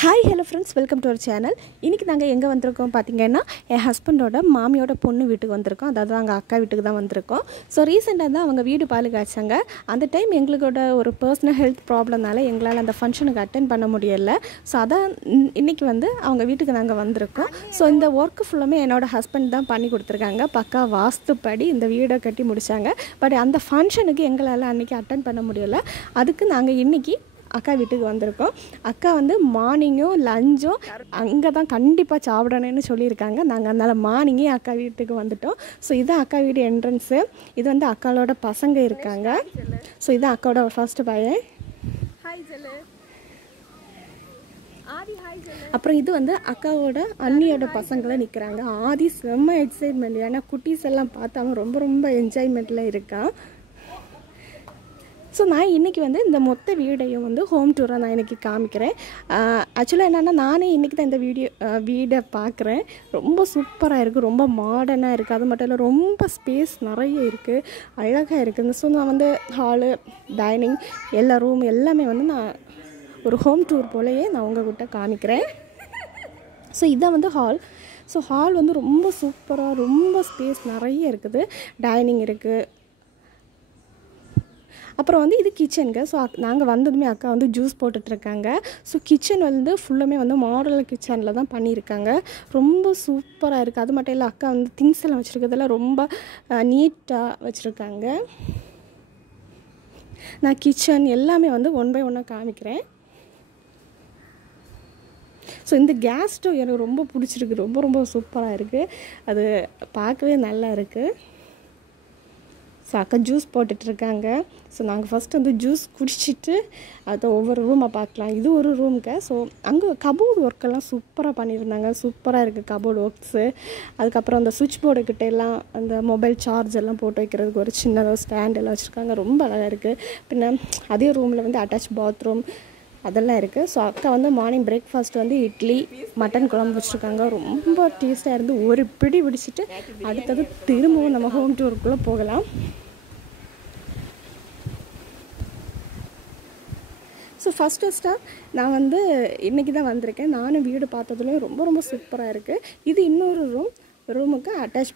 Hi, hello friends, welcome to our channel. இன்னைக்கு நாங்க எங்க வந்திருக்கோம் பாத்தீங்கன்னா என் ஹஸ்பண்டோட மாமியோட பொண்ணு வீட்டுக்கு வந்திருக்கோம். அதாவது அங்க அக்கா வீட்டுக்கு தான் வந்திருக்கோம். சோ ரீசன்ட்டா தான் அவங்க வீடு பால் காய்ச்சாங்க. அந்த டைம் எங்களுக்கோட ஒரு पर्सनल ஹெல்த் ப்ராப்ளம்னால எங்களால அந்த ஃபங்க்ஷனுக்கு அட்டெண்ட் பண்ண முடியல. சோ அதான் இன்னைக்கு வந்து அவங்க வீட்டுக்கு நாங்க வந்திருக்கோம். சோ இந்த வர்க் ஃபுல்லாமே என்னோட ஹஸ்பண்ட் தான் பண்ணி கொடுத்திருக்காங்க. பக்கா வாஸ்துப்படி இந்த வீட கட்டி முடிச்சாங்க. பட் அந்த ஃபங்க்ஷனுக்கு எங்களால அன்னைக்கு அட்டெண்ட் பண்ண முடியல. அதுக்கு நாங்க இன்னைக்கு அக்கா வீட்டுக்கு வந்திருக்கோம். அக்கா வந்து மார்னிங்கும் லஞ்சும் அங்கே தான் கண்டிப்பாக சாப்பிடணும்னு சொல்லியிருக்காங்க. நாங்கள் அதனால் மார்னிங்கே அக்கா வீட்டுக்கு வந்துட்டோம். ஸோ இதுதான் அக்கா வீடு என்ட்ரன்ஸு. இது வந்து அக்காவோட பசங்க இருக்காங்க. ஸோ இதுதான் அக்காவோட ஃபர்ஸ்ட் பையன். அப்புறம் இது வந்து அக்காவோட அண்ணியோட பசங்களை நிற்கிறாங்க. ஆதி செம்ம எக்ஸைட்மெண்ட். ஏன்னா குட்டீஸ் எல்லாம் பார்த்து அவன் ரொம்ப ரொம்ப என்ஜாய்மெண்ட்டில் இருக்கான். ஸோ நான் இன்றைக்கி வந்து இந்த மொத்த வீடையும் வந்து ஹோம் டூராக நான் இன்றைக்கி காமிக்கிறேன். ஆக்சுவலாக என்னென்னா நானே இன்றைக்கி தான் இந்த வீடை பார்க்குறேன். ரொம்ப சூப்பராக இருக்குது, ரொம்ப மாடர்னாக இருக்குது. அது மட்டும் இல்லை ரொம்ப ஸ்பேஸ் நிறைய இருக்குது, அழகாக இருக்குது. ஸோ நான் வந்து ஹாலு, டைனிங், எல்லா ரூம் எல்லாமே வந்து நான் ஒரு ஹோம் டூர் போலயே நான் உங்கள்கிட்ட காமிக்கிறேன். ஸோ இதான் வந்து ஹால். ஸோ ஹால் வந்து ரொம்ப சூப்பராக, ரொம்ப ஸ்பேஸ் நிறைய இருக்குது. டைனிங் இருக்குது. அப்புறம் வந்து இது கிச்சனுங்க. ஸோ நாங்கள் வந்ததுமே அக்கா வந்து ஜூஸ் போட்டுட்ருக்காங்க. ஸோ கிச்சன் வந்து ஃபுல்லுமே வந்து மாடல் கிச்சனில் தான் பண்ணியிருக்காங்க. ரொம்ப சூப்பராக இருக்குது. அது மட்டும் இல்லை அக்கா வந்து திங்ஸ் எல்லாம் வச்சுருக்கிறதெல்லாம் ரொம்ப நீட்டாக வச்சுருக்காங்க. நான் கிச்சன் எல்லாமே வந்து ஒன் பை ஒன்னாக காமிக்கிறேன். ஸோ இந்த கேஸ் ஸ்டவ் எனக்கு ரொம்ப பிடிச்சிருக்கு. ரொம்ப ரொம்ப சூப்பராக இருக்குது. அது பார்க்கவே நல்லா இருக்குது. ஸோ அக்கா ஜூஸ் போட்டுட்ருக்காங்க. ஸோ நாங்கள் ஃபஸ்ட் வந்து ஜூஸ் குடிச்சிட்டு அதை ஒவ்வொரு ரூமை பார்க்கலாம். இது ஒரு ரூமுக்கு. ஸோ அங்கே கபோர்டு ஒர்க்கெல்லாம் சூப்பராக பண்ணியிருந்தாங்க. சூப்பராக இருக்குது கபோர்டு ஒர்க்ஸு. அதுக்கப்புறம் அந்த சுவிட்ச் போர்டுக்கிட்ட எல்லாம் அந்த மொபைல் சார்ஜ் எல்லாம் போட்டு வைக்கிறதுக்கு ஒரு சின்ன ஸ்டாண்ட் எல்லாம் வச்சுருக்காங்க. ரொம்ப அழகாக இருக்குது. பின்ன அதே ரூமில் வந்து அட்டாச் பாத்ரூம் அதெல்லாம் இருக்குது. ஸோ அக்கா வந்து மார்னிங் பிரேக்ஃபாஸ்ட் வந்து இட்லி, மட்டன் குழம்பு வச்சுருக்காங்க. ரொம்ப டேஸ்ட்டாக இருந்து ஒரு பிடி பிடிச்சிட்டு அடுத்தது திரும்பவும் நம்ம ஹோம் டூருக்குள்ளே போகலாம். ஸோ ஃபஸ்ட்டாக நான் வந்து இன்றைக்கி தான் வந்திருக்கேன். நானும் வீடு பார்த்ததுலேயும் ரொம்ப ரொம்ப சூப்பராக இருக்குது. இது இன்னொரு ரூமுக்கு அட்டாச்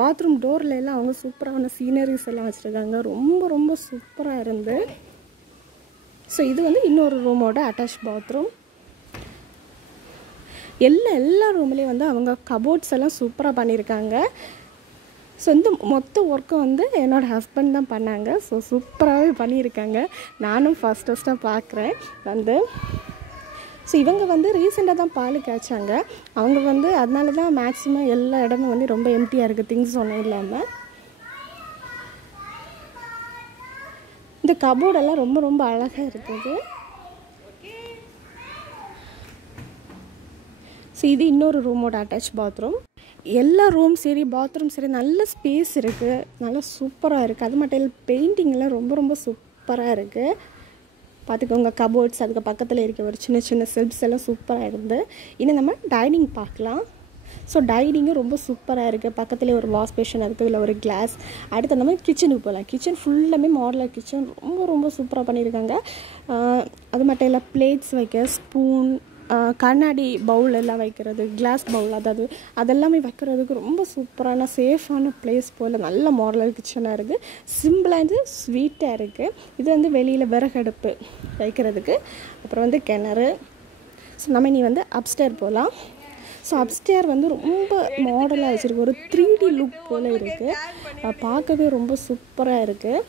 பாத்ரூம் டோரில் எல்லாம் அவங்க சூப்பரான சீனரிஸ் எல்லாம் வச்சுருக்காங்க. ரொம்ப ரொம்ப சூப்பராக இருந்து. ஸோ இது வந்து இன்னொரு ரூமோட அட்டாச் பாத்ரூம். எல்லா ரூம்லேயும் வந்து அவங்க கபோர்ட்ஸ் எல்லாம் சூப்பராக பண்ணியிருக்காங்க. ஸோ இந்த மொத்த ஒர்க்கும் வந்து என்னோடய ஹஸ்பண்ட் தான் பண்ணாங்க. ஸோ சூப்பராகவே பண்ணியிருக்காங்க. நானும் ஃபஸ்ட்டாக பார்க்குறேன் வந்து. ஸோ இவங்க வந்து ரீசெண்டாக தான் பால் காய்ச்சாங்க. அவங்க வந்து அதனால தான் மேக்ஸிமம் எல்லா இடமும் வந்து ரொம்ப எம்டியாக இருக்குது, திங்ஸ் ஒன்றும் இல்லாமல். இந்த கபோர்டெல்லாம் ரொம்ப ரொம்ப அழகாக இருக்குது. ஸோ இது இன்னொரு ரூமோட அட்டாச் பாத்ரூம். எல்லா ரூம் சரி பாத்ரூம் சரி நல்ல ஸ்பேஸ் இருக்குது, நல்லா சூப்பராக இருக்குது. அது மட்டும் இல்லை பெயிண்டிங்கெல்லாம் ரொம்ப ரொம்ப சூப்பராக இருக்குது. பார்த்துக்கோங்க கபோர்ட்ஸ், அதுக்கு பக்கத்தில் இருக்க ஒரு சின்ன சின்ன செல்ஃப்ஸ் எல்லாம் சூப்பராக இருந்து. இன்னும் நம்ம டைனிங் பார்க்கலாம். ஸோ டைனிங்கும் ரொம்ப சூப்பராக இருக்குது. பக்கத்துலேயே ஒரு வாஷ் பேஷன் இருக்குது, இல்லை ஒரு கிளாஸ். அடுத்து நம்ம கிச்சனுக்கு போகலாம். கிச்சன் ஃபுல்லாமே மாடலர் கிச்சன், ரொம்ப ரொம்ப சூப்பராக பண்ணியிருக்காங்க. அது மட்டும் இல்லை பிளேட்ஸ் வைக்க, ஸ்பூன், கண்ணாடி பவுல் எல்லாம் வைக்கிறது, கிளாஸ் பவுல், அதாவது அதெல்லாமே வைக்கிறதுக்கு ரொம்ப சூப்பரான சேஃபான பிளேஸ் போல் நல்ல மாடலர் கிச்சனாக இருக்குது. சிம்பிளாக இருந்து ஸ்வீட்டாக இருக்குது. இது வந்து வெளியில் விறகடுப்பு வைக்கிறதுக்கு. அப்புறம் வந்து கிணறு. ஸோ நம்ம இனி வந்து அப்ஸ்டேர் போகலாம். ஸோ அப்ஸ்டேர் வந்து ரொம்ப மாடலாக வச்சுருக்கு, ஒரு 3D லுக் போல் இருக்குது. பார்க்கவே ரொம்ப சூப்பராக இருக்குது.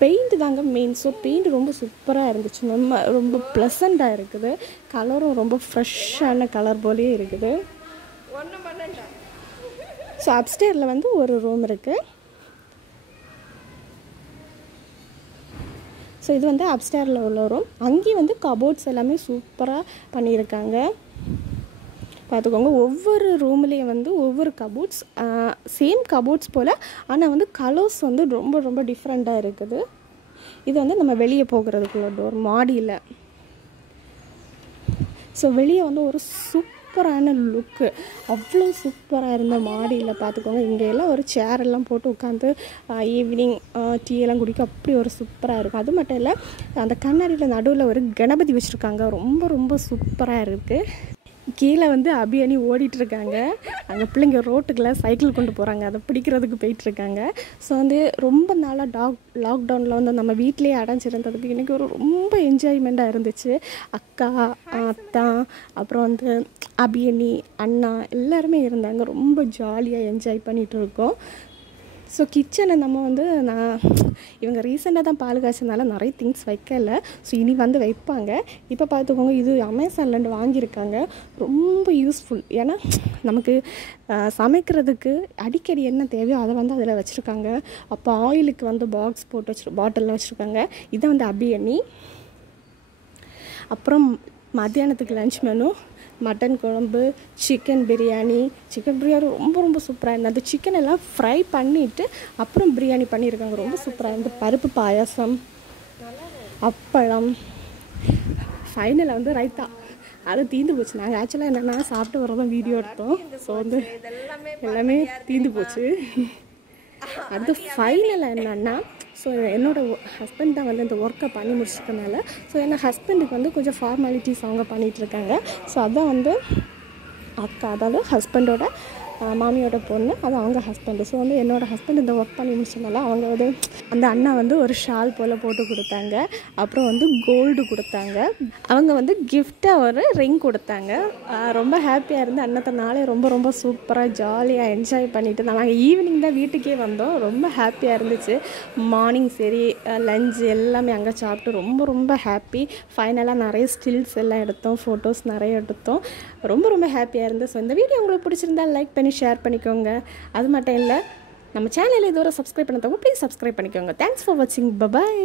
பெயிண்ட்டு தாங்க மெயின். ஸோ பெயிண்ட் ரொம்ப சூப்பராக இருந்துச்சு. ரொம்ப ப்ளசண்ட்டாக இருக்குது. கலரும் ரொம்ப ஃப்ரெஷ்ஷான கலர் போலேயே இருக்குது. ஸோ அப்ஸ்டேரில் வந்து ஒரு ரூம் இருக்குது. ஸோ இது வந்து அப்ஸ்டேரில் உள்ள ரூம். அங்கேயும் வந்து கபோர்ட்ஸ் எல்லாமே சூப்பராக பண்ணியிருக்காங்க. பார்த்துக்கோங்க ஒவ்வொரு ரூம்லேயும் வந்து ஒவ்வொரு கபோர்ட்ஸ், சேம் கபோர்ட்ஸ் போல், ஆனால் வந்து கலர்ஸ் வந்து ரொம்ப ரொம்ப டிஃப்ரெண்ட்டாக இருக்குது. இது வந்து நம்ம வெளியே போகிறதுக்குள்ள டோர் மாடியில். ஸோ வெளியே வந்து ஒரு சூப்பரான லுக்கு, அவ்வளோ சூப்பராக இருந்த மாடியில் பார்த்துக்கோங்க. இங்கே எல்லாம் ஒரு சேரெல்லாம் போட்டு உட்காந்து ஈவினிங் டீ எல்லாம் குடிக்க அப்படி ஒரு சூப்பராக இருக்கும். அது மட்டும் இல்லை, அந்த கண்ணாடியில் நடுவில் ஒரு கணபதி வச்சுருக்காங்க, ரொம்ப ரொம்ப சூப்பராக இருக்குது. கீழே வந்து அபியணி ஓடிட்டுருக்காங்க. அங்கே பிள்ளைங்க ரோட்டுக்கெல்லாம் சைக்கிள் கொண்டு போகிறாங்க, அதை பிடிக்கிறதுக்கு போயிட்டுருக்காங்க. ஸோ வந்து ரொம்ப நாளாக லாக்டவுனில் வந்து நம்ம வீட்டிலேயே அடைஞ்சிருந்ததுக்கு இன்றைக்கி ஒரு ரொம்ப என்ஜாய்மெண்ட்டாக இருந்துச்சு. அக்கா, அத்தா, அப்புறம் வந்து அபியணி, அண்ணா எல்லாருமே இருந்தாங்க. ரொம்ப ஜாலியாக என்ஜாய் பண்ணிகிட்டு இருக்கோம். ஸோ கிச்சனை நம்ம வந்து இவங்க ரீசெண்டாக தான் பால் காய்ச்சனால நிறைய திங்ஸ் வைக்கல. ஸோ இனி வந்து வைப்பாங்க. இப்போ பார்த்துக்கோங்க, இது அமேசான்லேருந்து வாங்கியிருக்காங்க. ரொம்ப யூஸ்ஃபுல். ஏன்னா நமக்கு சமைக்கிறதுக்கு அடிக்கடி என்ன தேவையோ அதை வந்து அதில் வச்சுருக்காங்க. அப்போ ஆயிலுக்கு வந்து பாக்ஸ் போட்டு பாட்டிலில் வச்சுருக்காங்க. இதை வந்து அபியணி. அப்புறம் மத்தியானத்துக்கு லன்ச் மெனு மட்டன் குழம்பு, சிக்கன் பிரியாணி ரொம்ப ரொம்ப சூப்பராக இருந்தது. அந்த சிக்கன் எல்லாம் ஃப்ரை பண்ணிவிட்டு அப்புறம் பிரியாணி பண்ணியிருக்காங்க, ரொம்ப சூப்பராக இருந்தது. பருப்பு பாயாசம், அப்பளம், ஃபைனலில் வந்து ரைத்தா. அது தீந்து போச்சு. நாங்கள் ஆக்சுவலாக என்னென்னா சாப்பிட்டு வரதான் வீடியோ எடுத்தோம். ஸோ வந்து எல்லாமே தீந்து போச்சு. அடுத்து ஃபைனலாக என்னென்னா, ஸோ என்னோடய ஹஸ்பண்ட் தான் வந்து இந்த ஒர்க்கை பண்ணி முடிச்சிருக்கனால, ஸோ என்னோடய ஹஸ்பண்டுக்கு வந்து கொஞ்சம் ஃபார்மாலிட்டிஸ் அவங்க பண்ணிகிட்ருக்காங்க. ஸோ அதான் வந்து அக்கா, அதாவது ஹஸ்பண்டோட மாமியோட பொண்ணு, அது அவங்க ஹஸ்பண்டு. ஸோ வந்து என்னோடய ஹஸ்பண்ட் இந்த ஒர்க் பண்ணி முடிச்சதுனால அவங்க வந்து அந்த அண்ணா வந்து ஒரு ஷால் போல் போட்டு கொடுத்தாங்க. அப்புறம் வந்து கோல்டு கொடுத்தாங்க. அவங்க வந்து கிஃப்டாக ஒரு ரிங் கொடுத்தாங்க. ரொம்ப ஹாப்பியாக இருந்து அன்னத்த நாளே ரொம்ப ரொம்ப சூப்பராக ஜாலியாக என்ஜாய் பண்ணிவிட்டு நாங்கள் ஈவினிங் தான் வீட்டுக்கே வந்தோம். ரொம்ப ஹாப்பியாக இருந்துச்சு. மார்னிங் சரி, லஞ்ச் எல்லாமே அங்கே சாப்பிட்டு ரொம்ப ரொம்ப ஹாப்பி. ஃபைனலாக நிறைய ஸ்டில்ஸ் எல்லாம் எடுத்தோம், ஃபோட்டோஸ் நிறைய எடுத்தோம். ரொம்ப ரொம்ப ஹாப்பியாக இருந்தது. ஸோ இந்த வீடியோ உங்களுக்கு பிடிச்சிருந்தா லைக் பண்ணி ஷேர் பண்ணிக்கோங்க. அது மட்டும் இல்லை, நம்ம சேனலில் இதுவரை சப்ஸ்கிரைப் பண்ணாதவங்க ப்ளீஸ் சப்ஸ்கிரைப் பண்ணிக்கோங்க. தேங்க்ஸ் ஃபார் வாட்சிங். பபாய்.